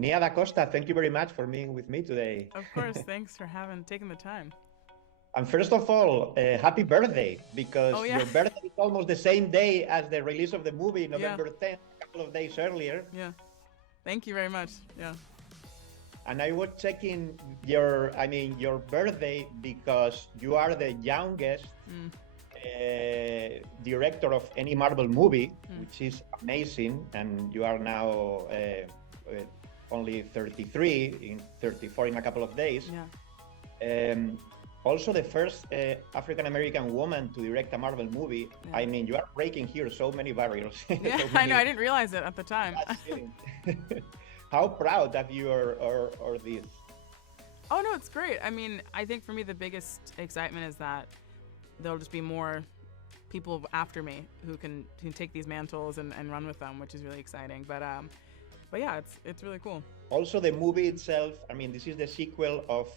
Nia DaCosta, thank you very much for being with me today. Of course, thanks for taking the time. And first of all, happy birthday, Oh because yeah, your birthday is almost the same day as the release of the movie, yeah, November 10th, a couple of days earlier. yeah. Thank you very much. Yeah. And I was checking your birthday because you are the youngest Mm, director of any Marvel movie, mm, which is amazing. And you are now only 33, in 34 in a couple of days. yeah. Also, the first African American woman to direct a Marvel movie. Yeah. I mean, you are breaking here so many barriers. Yeah, So I know. many- I didn't realize it at the time. That's kidding. How proud of you or this? Oh no, it's great. I mean, I think for me the biggest excitement is that there'll just be more people after me who can take these mantles and run with them, which is really exciting. But yeah, it's really cool. Also, the movie itself. I mean, this is the sequel of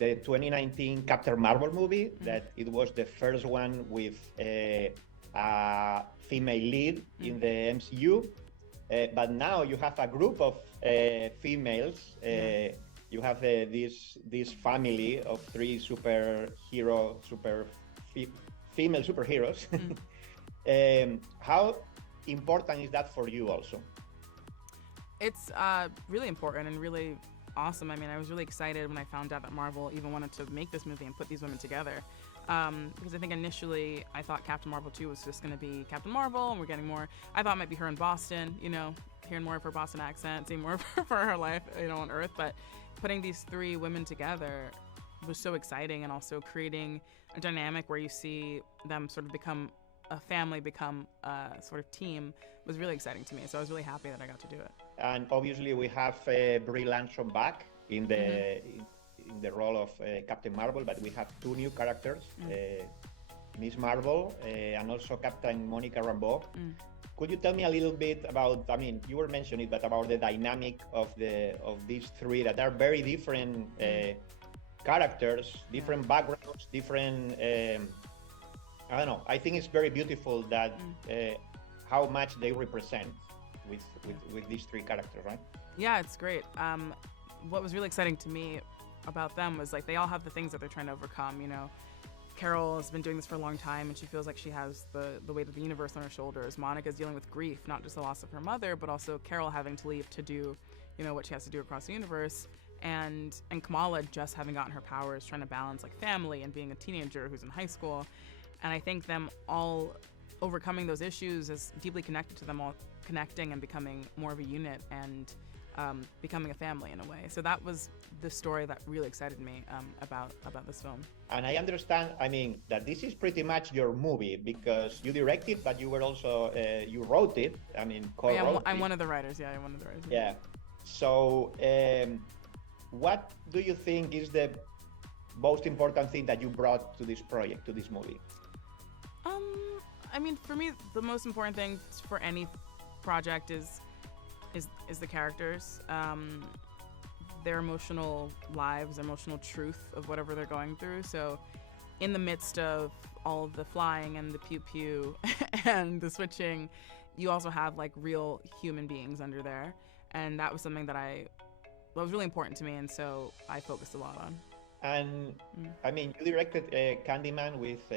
the 2019 Captain Marvel movie. That it was the first one with a female lead in the MCU. But now you have a group of females. You have this family of three female superheroes. How important is that for you also? It's really important and really awesome. I mean, I was really excited when I found out that Marvel even wanted to make this movie and put these women together. Because I think initially I thought Captain Marvel 2 was just going to be Captain Marvel, and we're getting more. I thought it might be her in Boston, hearing more of her Boston accent, seeing more of her life, on Earth. But putting these three women together was so exciting, and also creating a dynamic where you see them sort of become a family, become a sort of team, was really exciting to me. So I was really happy that I got to do it. And obviously we have Brie Larson back in the in the role of Captain Marvel, but we have two new characters, Miss Marvel and also Captain Monica Rambeau. Could you tell me a little bit about? I mean, you were mentioning it, but about the dynamic of these three that are very different characters, different backgrounds, different. I don't know. I think it's very beautiful that how much they represent with these three characters, right? Yeah, it's great. What was really exciting to me about them was like they all have the things that they're trying to overcome. Carol has been doing this for a long time, and she feels like she has the weight of the universe on her shoulders. Monica's dealing with grief, not just the loss of her mother, but also Carol having to leave to do, what she has to do across the universe. And Kamala just having gotten her powers, trying to balance like family and being a teenager who's in high school. And I think them all overcoming those issues is deeply connected to them all connecting and becoming more of a unit and becoming a family in a way. So that was the story that really excited me about this film. And I understand, I mean, that this is pretty much your movie because you directed, but you were also, you wrote it. I mean, co-wrote I'm it. one of the writers. Yeah, I'm one of the writers. Yeah. So, what do you think is the most important thing that you brought to this project, to this movie? I mean, for me, the most important thing for any project is the characters, their emotional lives, emotional truth of whatever they're going through. So, in the midst of all of the flying and the pew pew and the switching, you also have like real human beings under there, and that was something that was really important to me, and so I focused a lot on. And I mean, you directed Candyman with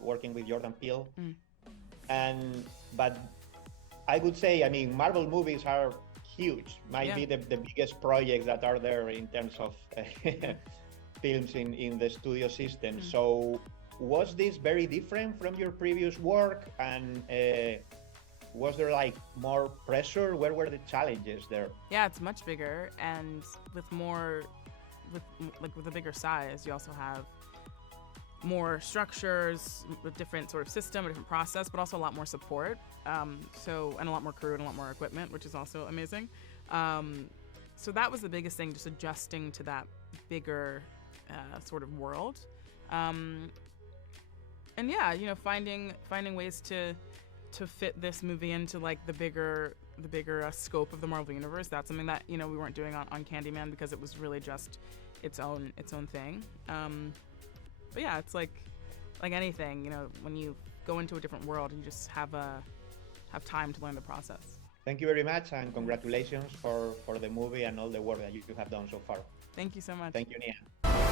working with Jordan Peele, but I would say, I mean, Marvel movies are huge. Might be the biggest projects that are there in terms of films in the studio system. So, was this very different from your previous work? And was there like more pressure? Where were the challenges there? Yeah, it's much bigger, and with a bigger size, you also have more structures, a different sort of system, a different process, but also a lot more support. And a lot more crew and a lot more equipment, which is also amazing. So that was the biggest thing, just adjusting to that bigger sort of world. And yeah, finding ways to fit this movie into like the bigger scope of the Marvel universe. That's something that we weren't doing on Candyman because it was really just its own thing. But yeah, it's like anything, when you go into a different world, you just have time to learn the process. Thank you very much, and congratulations for the movie and all the work that you have done so far. Thank you so much. Thank you, Nia.